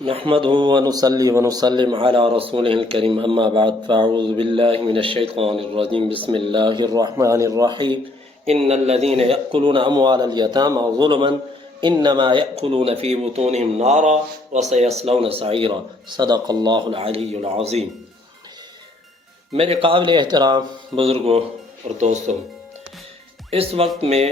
نحمده ونصلي ونسلم على رسوله الكريم أما بعد فأعوذ بالله من الشيطان الرجيم بسم الله الرحمن الرحيم إن الذين يأكلون أموال اليتامى ظلما إنما يأكلون في بطونهم نارا وسيصلون سعيرا صدق الله العلي العظيم۔ میرے قابل احترام بزرگوں اور دوستوں، اس وقت میں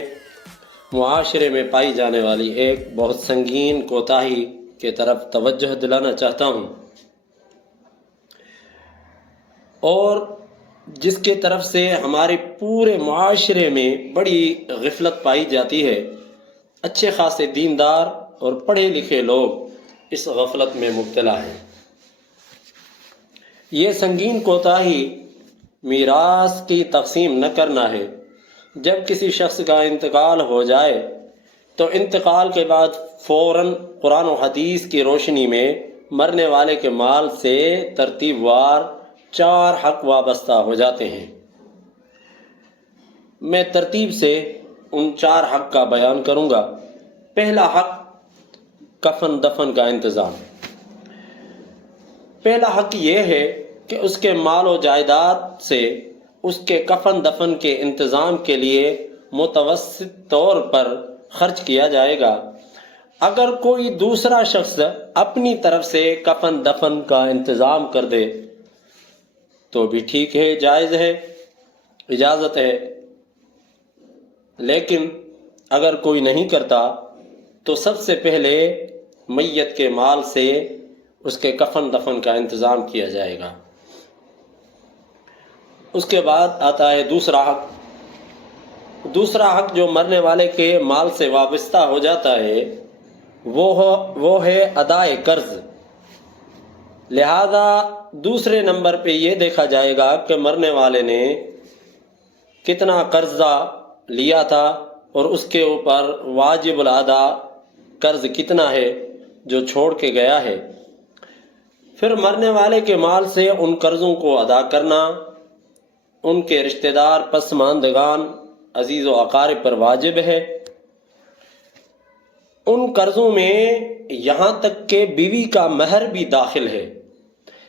معاشرے میں پائی جانے والی ایک بہت سنگین کوتاہی کی طرف توجہ دلانا چاہتا ہوں، اور جس کی طرف سے ہمارے پورے معاشرے میں بڑی غفلت پائی جاتی ہے۔ اچھے خاصے دیندار اور پڑھے لکھے لوگ اس غفلت میں مبتلا ہیں۔ یہ سنگین کوتاہی میراث کی تقسیم نہ کرنا ہے۔ جب کسی شخص کا انتقال ہو جائے تو انتقال کے بعد فوراً قرآن و حدیث کی روشنی میں مرنے والے کے مال سے ترتیب وار 4 حق وابستہ ہو جاتے ہیں۔ میں ترتیب سے ان 4 حق کا بیان کروں گا۔ پہلا حق کفن دفن کا انتظام۔ پہلا حق یہ ہے کہ اس کے مال و جائیداد سے اس کے کفن دفن کے انتظام کے لیے متوسط طور پر خرچ کیا جائے گا۔ اگر کوئی دوسرا شخص اپنی طرف سے کفن دفن کا انتظام کر دے تو بھی ٹھیک ہے، جائز ہے، اجازت ہے۔ لیکن اگر کوئی نہیں کرتا تو سب سے پہلے میت کے مال سے اس کے کفن دفن کا انتظام کیا جائے گا۔ اس کے بعد آتا ہے دوسرا حق۔ دوسرا حق جو مرنے والے کے مال سے وابستہ ہو جاتا ہے وہ ہے ادائے قرض۔ لہذا دوسرے نمبر پہ یہ دیکھا جائے گا کہ مرنے والے نے کتنا قرضہ لیا تھا اور اس کے اوپر واجب الادا قرض کتنا ہے جو چھوڑ کے گیا ہے۔ پھر مرنے والے کے مال سے ان قرضوں کو ادا کرنا ان کے رشتہ دار پسماندگان عزیز و اقارب پر واجب ہے۔ ان قرضوں میں یہاں تک کہ بیوی کا مہر بھی داخل ہے۔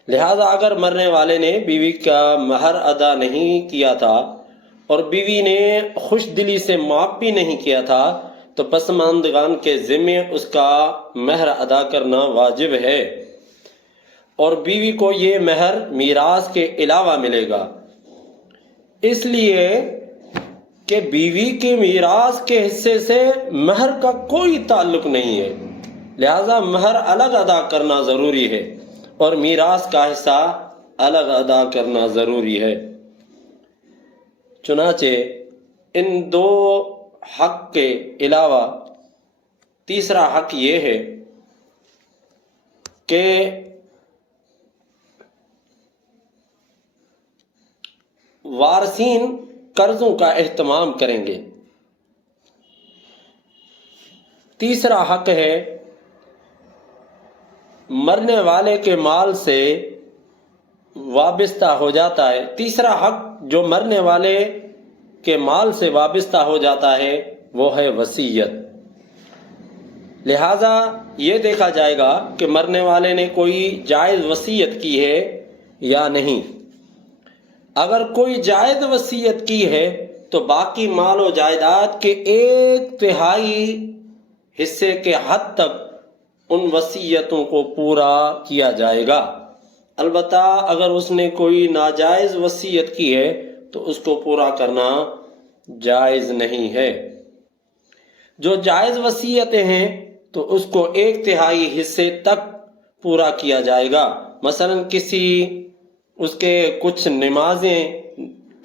لہذا اگر مرنے والے نے بیوی کا مہر ادا نہیں کیا تھا اور بیوی نے خوش دلی سے معاف بھی نہیں کیا تھا تو پسماندگان کے ذمے اس کا مہر ادا کرنا واجب ہے، اور بیوی کو یہ مہر میراث کے علاوہ ملے گا، اس لیے کہ بیوی کے میراث کے حصے سے مہر کا کوئی تعلق نہیں ہے۔ لہذا مہر الگ ادا کرنا ضروری ہے اور میراث کا حصہ الگ ادا کرنا ضروری ہے۔ چنانچہ ان 2 حق کے علاوہ تیسرا حق یہ ہے کہ وارثین قرضوں کا اہتمام کریں گے۔ تیسرا حق ہے مرنے والے کے مال سے وابستہ ہو جاتا ہے۔ تیسرا حق جو مرنے والے کے مال سے وابستہ ہو جاتا ہے وہ ہے وصیت۔ لہذا یہ دیکھا جائے گا کہ مرنے والے نے کوئی جائز وصیت کی ہے یا نہیں۔ اگر کوئی جائز وصیت کی ہے تو باقی مال و جائیداد کے 1/3 حصے کے حد تک ان وصیتوں کو پورا کیا جائے گا۔ البتہ اگر اس نے کوئی ناجائز وصیت کی ہے تو اس کو پورا کرنا جائز نہیں ہے۔ جو جائز وصیتیں ہیں تو اس کو 1/3 حصے تک پورا کیا جائے گا۔ مثلا اس کے کچھ نمازیں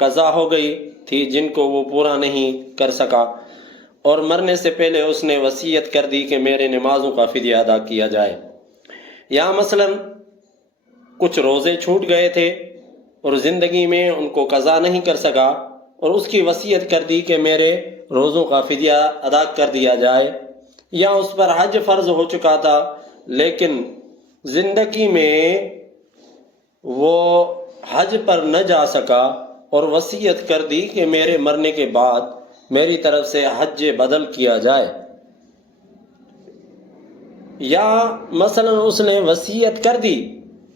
قضا ہو گئی تھی جن کو وہ پورا نہیں کر سکا، اور مرنے سے پہلے اس نے وصیت کر دی کہ میرے نمازوں کا فدیہ ادا کیا جائے۔ یا مثلا کچھ روزے چھوٹ گئے تھے اور زندگی میں ان کو قضا نہیں کر سکا، اور اس کی وصیت کر دی کہ میرے روزوں کا فدیہ ادا کر دیا جائے۔ یا اس پر حج فرض ہو چکا تھا لیکن زندگی میں وہ حج پر نہ جا سکا اور وصیت کر دی کہ میرے مرنے کے بعد میری طرف سے حج بدل کیا جائے، یا مثلا اس نے وصیت کر دی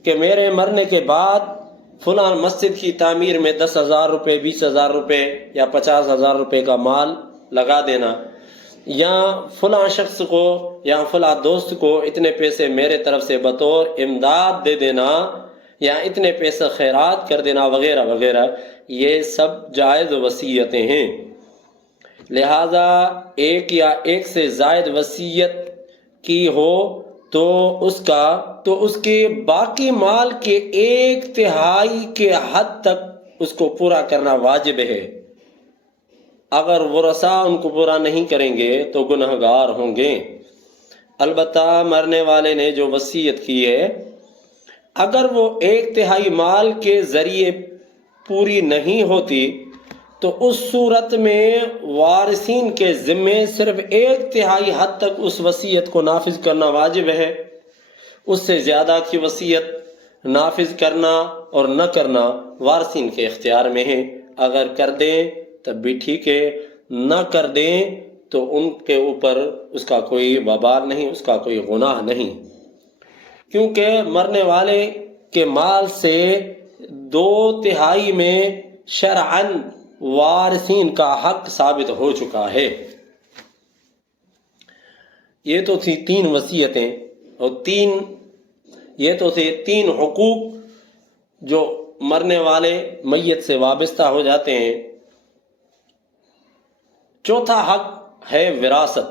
کہ میرے مرنے کے بعد فلاں مسجد کی تعمیر میں 10,000 روپے 20,000 روپے یا 50,000 روپے کا مال لگا دینا، یا فلاں شخص کو یا فلاں دوست کو اتنے پیسے میرے طرف سے بطور امداد دے دینا، یا اتنے پیسے خیرات کر دینا وغیرہ وغیرہ، یہ سب جائز وصیتیں ہیں۔ لہذا ایک یا ایک سے زائد وصیت کی ہو تو اس کے باقی مال کے 1/3 کے حد تک اس کو پورا کرنا واجب ہے۔ اگر ورثاء ان کو پورا نہیں کریں گے تو گنہگار ہوں گے۔ البتہ مرنے والے نے جو وصیت کی ہے، اگر وہ 1/3 مال کے ذریعے پوری نہیں ہوتی تو اس صورت میں وارثین کے ذمے صرف 1/3 حد تک اس وصیت کو نافذ کرنا واجب ہے۔ اس سے زیادہ کی وصیت نافذ کرنا اور نہ کرنا وارثین کے اختیار میں ہے۔ اگر کر دیں تب بھی ٹھیک ہے، نہ کر دیں تو ان کے اوپر اس کا کوئی وبال نہیں، اس کا کوئی گناہ نہیں، کیونکہ مرنے والے کے مال سے 2/3 میں شرعاً وارثین کا حق ثابت ہو چکا ہے۔ یہ تو تھی 3 وصیتیں، اور یہ تو تھے 3 حقوق جو مرنے والے میت سے وابستہ ہو جاتے ہیں۔ چوتھا حق ہے وراثت۔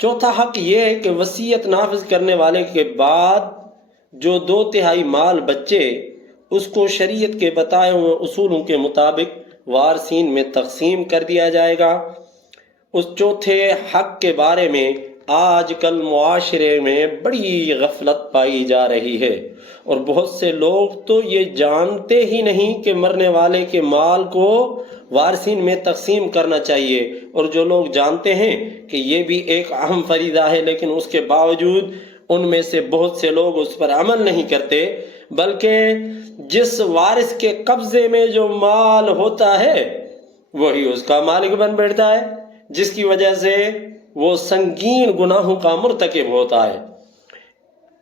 چوتھا حق یہ ہے کہ وصیت نافذ کرنے والے کے بعد جو 2/3 مال بچے، اس کو شریعت کے بتائے ہوئے اصولوں کے مطابق وارثین میں تقسیم کر دیا جائے گا۔ اس چوتھے حق کے بارے میں آج کل معاشرے میں بڑی غفلت پائی جا رہی ہے، اور بہت سے لوگ تو یہ جانتے ہی نہیں کہ مرنے والے کے مال کو وارثین میں تقسیم کرنا چاہیے، اور جو لوگ جانتے ہیں کہ یہ بھی ایک اہم فریضہ ہے لیکن اس کے باوجود ان میں سے بہت سے لوگ اس پر عمل نہیں کرتے، بلکہ جس وارث کے قبضے میں جو مال ہوتا ہے وہی اس کا مالک بن بیٹھتا ہے، جس کی وجہ سے وہ سنگین گناہوں کا مرتکب ہوتا ہے۔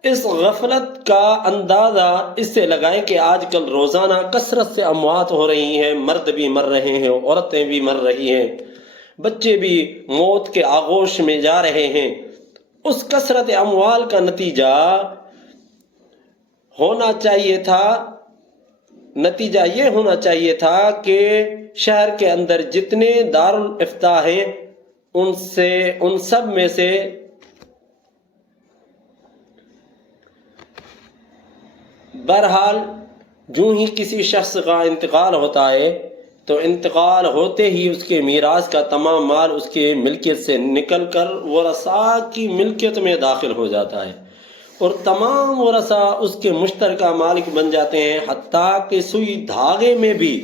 اس غفلت کا اندازہ اس سے لگائیں کہ آج کل روزانہ کثرت سے اموات ہو رہی ہیں، مرد بھی مر رہے ہیں، عورتیں بھی مر رہی ہیں، بچے بھی موت کے آغوش میں جا رہے ہیں۔ اس کثرت اموال کا نتیجہ یہ ہونا چاہیے تھا کہ شہر کے اندر جتنے دارالافتاء ہیں ان سب میں سے بہرحال جو ہی کسی شخص کا انتقال ہوتا ہے تو انتقال ہوتے ہی اس کے میراث کا تمام مال اس کے ملکیت سے نکل کر ورثاء کی ملکیت میں داخل ہو جاتا ہے، اور تمام ورثاء اس کے مشترکہ مالک بن جاتے ہیں، حتیٰ کہ سوئی دھاگے میں بھی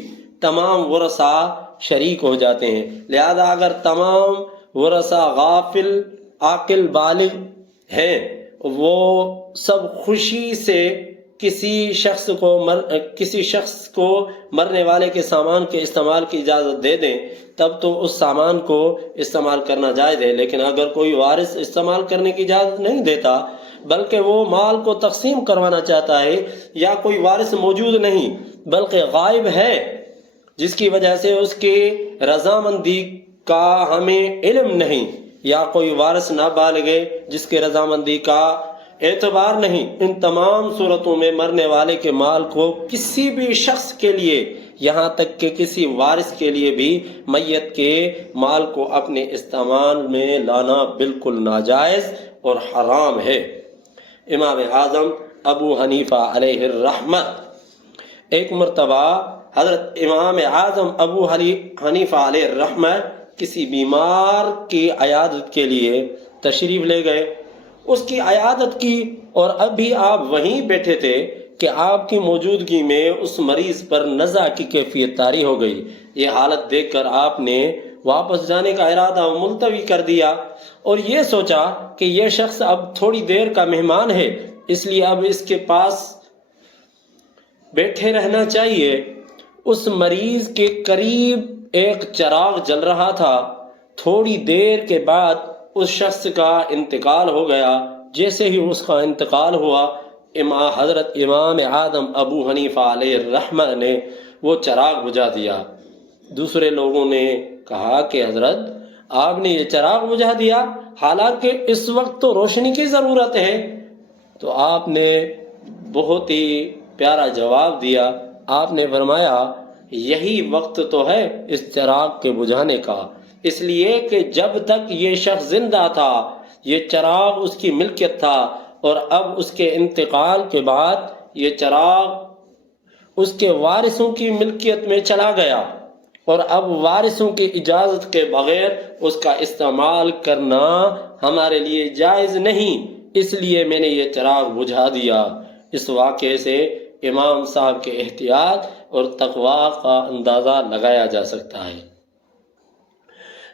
تمام ورثاء شریک ہو جاتے ہیں۔ لہذا اگر تمام ورثاء غافل عاقل بالغ ہیں، وہ سب خوشی سے کسی شخص کو مرنے والے کے سامان کے استعمال کی اجازت دے دیں، تب تو اس سامان کو استعمال کرنا جائز ہے۔ لیکن اگر کوئی وارث استعمال کرنے کی اجازت نہیں دیتا بلکہ وہ مال کو تقسیم کروانا چاہتا ہے، یا کوئی وارث موجود نہیں بلکہ غائب ہے جس کی وجہ سے اس کی رضامندی کا ہمیں علم نہیں، یا کوئی وارث نابالغ ہے جس کے رضامندی کا اعتبار نہیں، ان تمام صورتوں میں مرنے والے کے مال کو کسی بھی شخص کے لیے، یہاں تک کہ کسی وارث کے لیے بھی، میت کے مال کو اپنے استعمال میں لانا بالکل ناجائز اور حرام ہے۔ امام اعظم ابو حنیفہ علیہ الرحمت ایک مرتبہ حضرت امام اعظم ابو حنیفہ علیہ الرحمت کسی بیمار کی عیادت کے لیے تشریف لے گئے، اس کی عیادت کی، اور ابھی آپ وہیں بیٹھے تھے کہ آپ کی موجودگی میں اس مریض پر نزع کی کیفیت طاری ہو گئی۔ یہ حالت دیکھ کر آپ نے واپس جانے کا ارادہ ملتوی کر دیا، اور یہ سوچا کہ یہ شخص اب تھوڑی دیر کا مہمان ہے، اس لیے اب اس کے پاس بیٹھے رہنا چاہیے۔ اس مریض کے قریب ایک چراغ جل رہا تھا۔ تھوڑی دیر کے بعد اس شخص کا انتقال ہو گیا، جیسے ہی اس کا انتقال ہوا حضرت امام اعظم ابو حنیفہ علیہ الرحمہ نے وہ چراغ بجھا دیا۔ دوسرے لوگوں نے کہا کہ حضرت آپ نے یہ چراغ بجھا دیا، حالانکہ اس وقت تو روشنی کی ضرورت ہے۔ تو آپ نے بہت ہی پیارا جواب دیا، آپ نے فرمایا یہی وقت تو ہے اس چراغ کے بجھانے کا، اس لیے کہ جب تک یہ شخص زندہ تھا یہ چراغ اس کی ملکیت تھا، اور اب اس کے انتقال کے بعد یہ چراغ اس کے وارثوں کی ملکیت میں چلا گیا، اور اب وارثوں کی اجازت کے بغیر اس کا استعمال کرنا ہمارے لیے جائز نہیں، اس لیے میں نے یہ چراغ بجھا دیا۔ اس واقعے سے امام صاحب کے احتیاط اور تقوی کا اندازہ لگایا جا سکتا ہے۔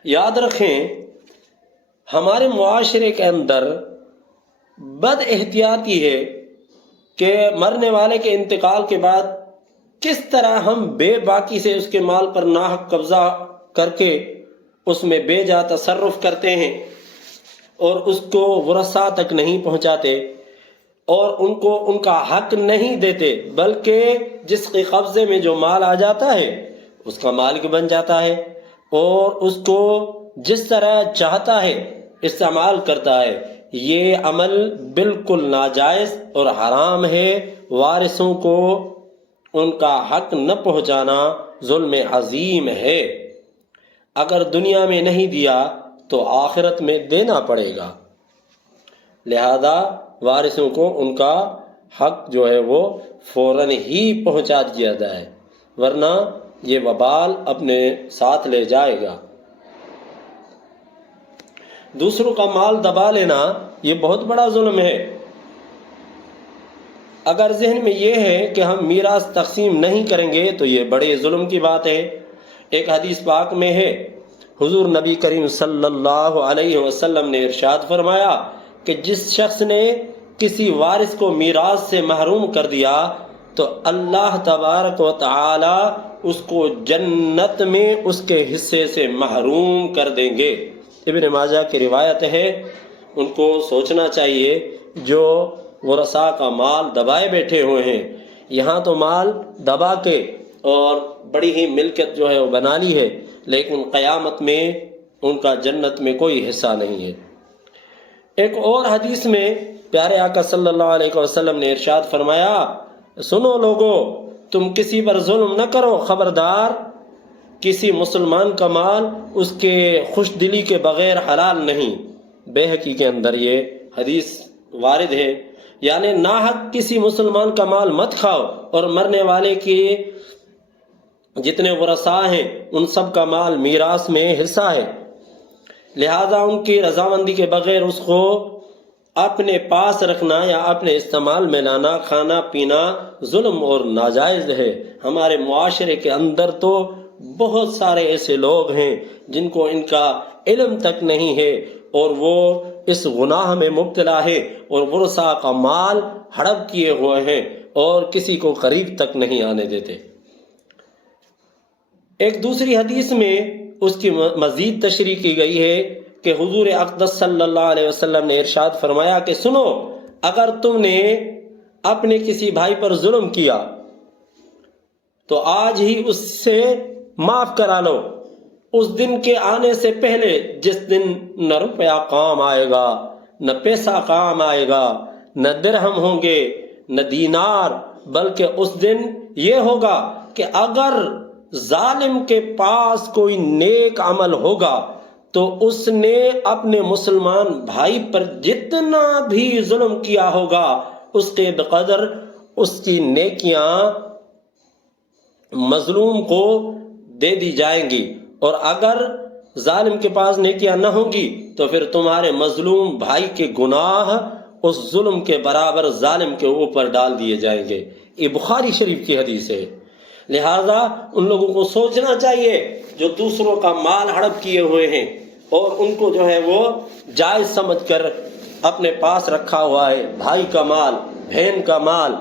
یاد رکھیں ہمارے معاشرے کے اندر بد احتیاطی ہے کہ مرنے والے کے انتقال کے بعد کس طرح ہم بے باکی سے اس کے مال پر ناحق قبضہ کر کے اس میں بے جا تصرف کرتے ہیں اور اس کو ورثاء تک نہیں پہنچاتے اور ان کو ان کا حق نہیں دیتے، بلکہ جس کے قبضے میں جو مال آ جاتا ہے اس کا مالک بن جاتا ہے اور اس کو جس طرح چاہتا ہے استعمال کرتا ہے۔ یہ عمل بالکل ناجائز اور حرام ہے۔ وارثوں کو ان کا حق نہ پہنچانا ظلم عظیم ہے، اگر دنیا میں نہیں دیا تو آخرت میں دینا پڑے گا، لہذا وارثوں کو ان کا حق جو ہے وہ فوراً ہی پہنچا دیا جائے، ورنہ یہ وبال اپنے ساتھ لے جائے گا۔ دوسروں کا مال دبا لینا یہ بہت بڑا ظلم ہے۔ اگر ذہن میں یہ ہے کہ ہم میراث تقسیم نہیں کریں گے تو یہ بڑے ظلم کی بات ہے۔ ایک حدیث پاک میں ہے، حضور نبی کریم صلی اللہ علیہ وسلم نے ارشاد فرمایا کہ جس شخص نے کسی وارث کو میراث سے محروم کر دیا تو اللہ تبارک و تعالی اس کو جنت میں اس کے حصے سے محروم کر دیں گے۔ ابن ماجہ کی روایت ہے۔ ان کو سوچنا چاہیے جو ورثاء کا مال دبائے بیٹھے ہوئے ہیں، یہاں تو مال دبا کے اور بڑی ہی ملکت جو ہے وہ بنا لی ہے، لیکن قیامت میں ان کا جنت میں کوئی حصہ نہیں ہے۔ ایک اور حدیث میں پیارے آقا صلی اللہ علیہ وسلم نے ارشاد فرمایا، سنو لوگو تم کسی پر ظلم نہ کرو، خبردار کسی مسلمان کا مال اس کے خوش دلی کے بغیر حلال نہیں۔ بیہقی کے اندر یہ حدیث وارد ہے، یعنی ناحق کسی مسلمان کا مال مت کھاؤ، اور مرنے والے کے جتنے ورثاء ہیں ان سب کا مال میراث میں حصہ ہے، لہذا ان کی رضامندی کے بغیر اس کو اپنے پاس رکھنا یا اپنے استعمال میں لانا، کھانا پینا ظلم اور ناجائز ہے۔ ہمارے معاشرے کے اندر تو بہت سارے ایسے لوگ ہیں جن کو ان کا علم تک نہیں ہے اور وہ اس گناہ میں مبتلا ہے اور ورثاء کا مال ہڑپ کیے ہوئے ہیں اور کسی کو قریب تک نہیں آنے دیتے۔ ایک دوسری حدیث میں اس کی مزید تشریح کی گئی ہے کہ حضور اقدس صلی اللہ علیہ وسلم نے ارشاد فرمایا کہ سنو، اگر تم نے اپنے کسی بھائی پر ظلم کیا تو آج ہی اس سے معاف کرا لو، اس دن کے آنے سے پہلے جس دن نہ روپیہ کام آئے گا، نہ پیسہ کام آئے گا، نہ درہم ہوں گے، نہ دینار، بلکہ اس دن یہ ہوگا کہ اگر ظالم کے پاس کوئی نیک عمل ہوگا تو اس نے اپنے مسلمان بھائی پر جتنا بھی ظلم کیا ہوگا اس کے بقدر اس کی نیکیاں مظلوم کو دے دی جائیں گی، اور اگر ظالم کے پاس نیکیاں نہ ہوں گی تو پھر تمہارے مظلوم بھائی کے گناہ اس ظلم کے برابر ظالم کے اوپر ڈال دیے جائیں گے۔ یہ بخاری شریف کی حدیث ہے۔ لہذا ان لوگوں کو سوچنا چاہیے جو دوسروں کا مال ہڑپ کیے ہوئے ہیں اور ان کو جو ہے وہ جائز سمجھ کر اپنے پاس رکھا ہوا ہے، بھائی کا مال، بہن کا مال،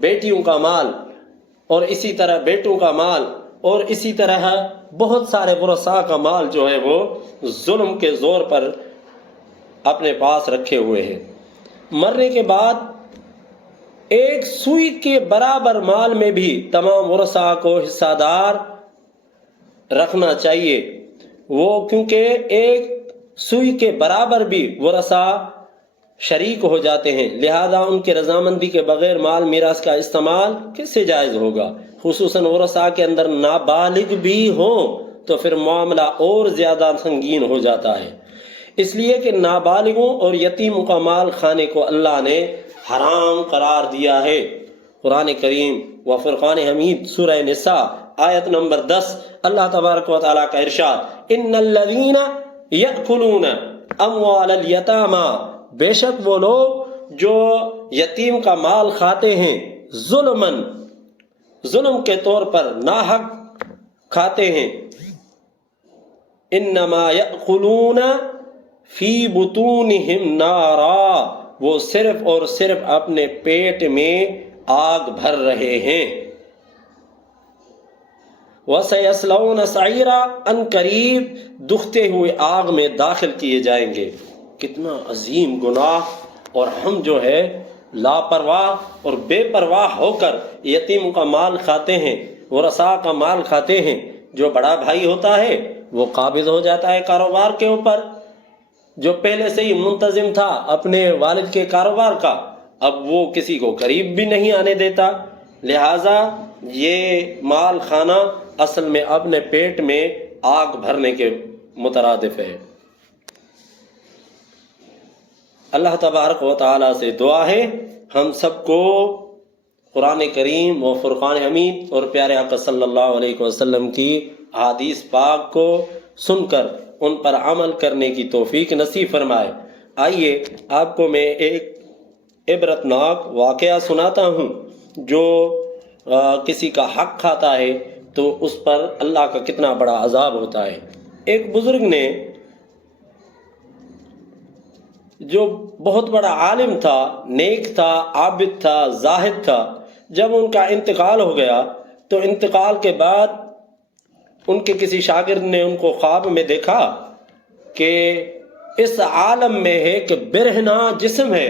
بیٹیوں کا مال اور اسی طرح بیٹوں کا مال، اور اسی طرح بہت سارے ورثاء کا مال جو ہے وہ ظلم کے زور پر اپنے پاس رکھے ہوئے ہیں۔ مرنے کے بعد ایک سوئی کے برابر مال میں بھی تمام ورثاء کو حصہ دار رکھنا چاہیے، وہ کیونکہ ایک سوئی کے برابر بھی ورثاء شریک ہو جاتے ہیں، لہذا ان کی رضامندی کے بغیر مال میراث کا استعمال کس سے جائز ہوگا؟ خصوصاً ورثاء کے اندر نابالغ بھی ہوں تو پھر معاملہ اور زیادہ سنگین ہو جاتا ہے، اس لیے کہ نابالغوں اور یتیموں کا مال کھانے کو اللہ نے حرام قرار دیا ہے۔ قرآن کریم و فرقان حمید سورہ نساء آیت نمبر 10 اللہ تبارک و تعالیٰ کا ارشاد، ان الذین یأکلون اموال الیتامی، بے شک وہ لوگ جو یتیم کا مال کھاتے ہیں، ظلم کے طور پر ناحق کھاتے ہیں، انما یأکلون فی بطونہم نارا، وہ صرف اور صرف اپنے پیٹ میں آگ بھر رہے ہیں، وَسَيَصْلَوْنَ سَعِيرًا، ان قریب دکھتے ہوئے آگ میں داخل کیے جائیں گے۔ کتنا عظیم گناہ، اور ہم جو ہے لاپرواہ اور بے پرواہ ہو کر یتیم کا مال کھاتے ہیں، ورثاء کا مال کھاتے ہیں۔ جو بڑا بھائی ہوتا ہے وہ قابض ہو جاتا ہے کاروبار کے اوپر، جو پہلے سے ہی منتظم تھا اپنے والد کے کاروبار کا، اب وہ کسی کو قریب بھی نہیں آنے دیتا، لہٰذا یہ مال کھانا اصل میں اپنے پیٹ میں آگ بھرنے کے مترادف ہے۔ اللہ تبارک و تعالیٰ سے دعا ہے ہم سب کو قرآن کریم و فرقان حمید اور پیارے آقا صلی اللہ علیہ وسلم کی احادیث پاک کو سن کر ان پر عمل کرنے کی توفیق نصیب فرمائے۔ آئیے آپ کو میں ایک عبرتناک واقعہ سناتا ہوں، جو کسی کا حق کھاتا ہے تو اس پر اللہ کا کتنا بڑا عذاب ہوتا ہے۔ ایک بزرگ نے، جو بہت بڑا عالم تھا، نیک تھا، عابد تھا، زاہد تھا، جب ان کا انتقال ہو گیا تو انتقال کے بعد ان کے کسی شاگرد نے ان کو خواب میں دیکھا کہ اس عالم میں ہے کہ برہنہ جسم ہے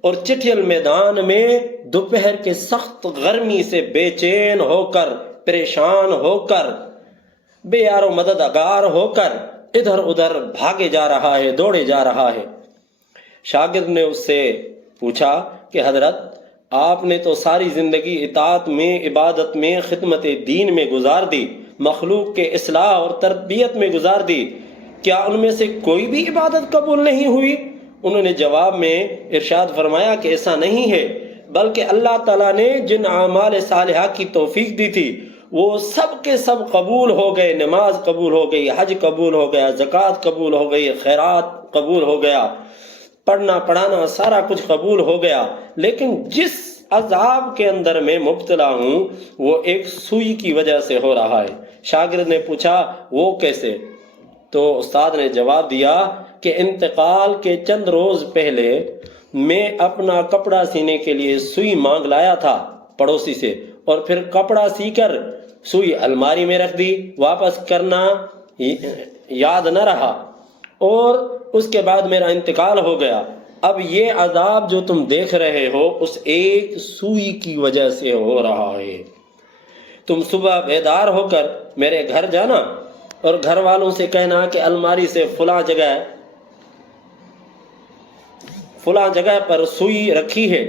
اور چٹھیل میدان میں دوپہر کے سخت گرمی سے بے چین ہو کر، پریشان ہو کر، بے یار و مددگار ہو کر ادھر ادھر بھاگے جا رہا ہے، دوڑے جا رہا ہے۔ شاگرد نے اس سے پوچھا کہ حضرت، آپ نے تو ساری زندگی اطاعت میں، عبادت میں، خدمت دین میں گزار دی، مخلوق کے اصلاح اور تربیت میں گزار دی، کیا ان میں سے کوئی بھی عبادت قبول نہیں ہوئی؟ انہوں نے جواب میں ارشاد فرمایا کہ ایسا نہیں ہے، بلکہ اللہ تعالیٰ نے جن اعمال صالحہ کی توفیق دی تھی وہ سب کے سب قبول ہو گئے۔ نماز قبول ہو گئی، حج قبول ہو گیا، زکوٰۃ قبول ہو گئی، خیرات قبول ہو گیا، پڑھنا پڑھانا سارا کچھ قبول ہو گیا، لیکن جس عذاب کے اندر میں مبتلا ہوں وہ ایک سوئی کی وجہ سے ہو رہا ہے۔ شاگرد نے پوچھا وہ کیسے؟ تو استاد نے جواب دیا کہ انتقال کے چند روز پہلے میں اپنا کپڑا سینے کے لیے سوئی مانگ لایا تھا پڑوسی سے، اور پھر کپڑا سی کر سوئی الماری میں رکھ دی، واپس کرنا یاد نہ رہا، اور اس کے بعد میرا انتقال ہو گیا۔ اب یہ عذاب جو تم دیکھ رہے ہو اس ایک سوئی کی وجہ سے ہو رہا ہے۔ تم صبح بیدار ہو کر میرے گھر جانا اور گھر والوں سے کہنا کہ الماری سے فلاں جگہ پر سوئی رکھی ہے،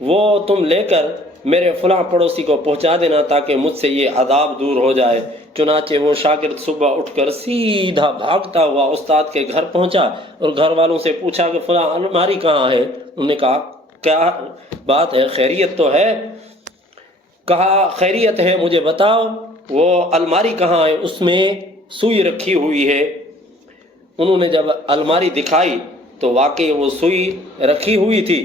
وہ تم لے کر میرے فلاں پڑوسی کو پہنچا دینا تاکہ مجھ سے یہ عذاب دور ہو جائے۔ چنانچہ وہ شاگرد صبح اٹھ کر سیدھا بھاگتا ہوا استاد کے گھر پہنچا اور گھر والوں سے پوچھا کہ فلاں الماری کہاں ہے؟ انہوں نے کہا کیا بات ہے، خیریت تو ہے؟ کہا خیریت ہے، مجھے بتاؤ وہ الماری کہاں ہے، اس میں سوئی رکھی ہوئی ہے۔ انہوں نے جب الماری دکھائی تو واقعی وہ سوئی رکھی ہوئی تھی۔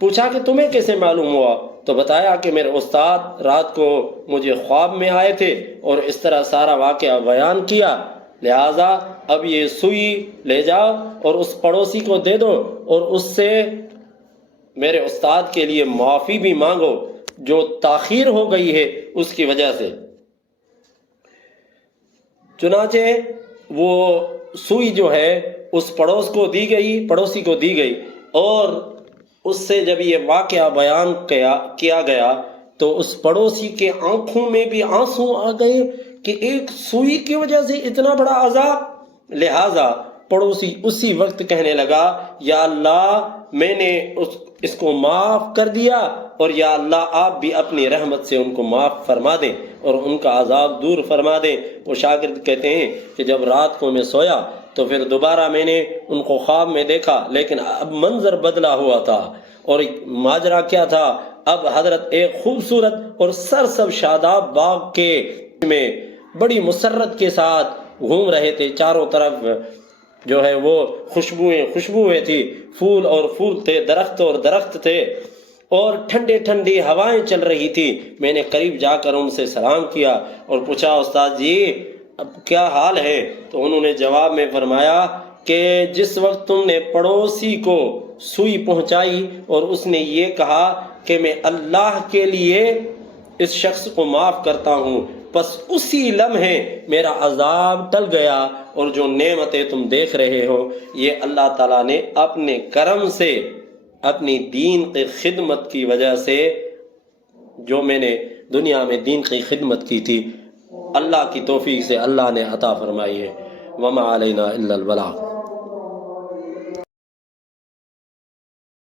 پوچھا کہ تمہیں کیسے معلوم ہوا؟ تو بتایا کہ میرے استاد رات کو مجھے خواب میں آئے تھے اور اس طرح سارا واقعہ بیان کیا، لہٰذا اب یہ سوئی لے جاؤ اور اس پڑوسی کو دے دو اور اس سے میرے استاد کے لیے معافی بھی مانگو جو تاخیر ہو گئی ہے اس کی وجہ سے۔ چنانچہ وہ سوئی جو ہے اس پڑوسی کو دی گئی، اور اس سے جب یہ واقعہ بیان کیا گیا تو اس پڑوسی کے آنکھوں میں بھی آنسو آ گئے کہ ایک سوئی کی وجہ سے اتنا بڑا عذاب۔ لہذا پڑوسی اسی وقت کہنے لگا یا اللہ میں نے اس کو معاف کر دیا، اور یا اللہ آپ بھی اپنی رحمت سے ان کو معاف فرما دیں اور ان کا عذاب دور فرما دیں۔ وہ شاگرد کہتے ہیں کہ جب رات کو میں سویا تو پھر دوبارہ میں نے ان کو خواب میں دیکھا، لیکن اب منظر بدلا ہوا تھا، اور ماجرا کیا تھا؟ اب حضرت ایک خوبصورت اور سرسبز شاداب باغ کے میں بڑی مسرت کے ساتھ گھوم رہے تھے، چاروں طرف جو ہے وہ خوشبوئیں تھی، پھول اور پھول تھے، درخت اور درخت تھے، اور ٹھنڈی ٹھنڈی ہوائیں چل رہی تھی۔ میں نے قریب جا کر ان سے سلام کیا اور پوچھا استاد جی اب کیا حال ہے؟ تو انہوں نے جواب میں فرمایا کہ جس وقت تم نے پڑوسی کو سوئی پہنچائی اور اس نے یہ کہا کہ میں اللہ کے لیے اس شخص کو معاف کرتا ہوں، بس اسی لمحے میرا عذاب ٹل گیا، اور جو نعمتیں تم دیکھ رہے ہو یہ اللہ تعالیٰ نے اپنے کرم سے، اپنی دین کی خدمت کی وجہ سے، جو میں نے دنیا میں دین کی خدمت کی تھی، اللہ کی توفیق سے اللہ نے عطا فرمائی ہے۔ وما علینا الا البلاغ۔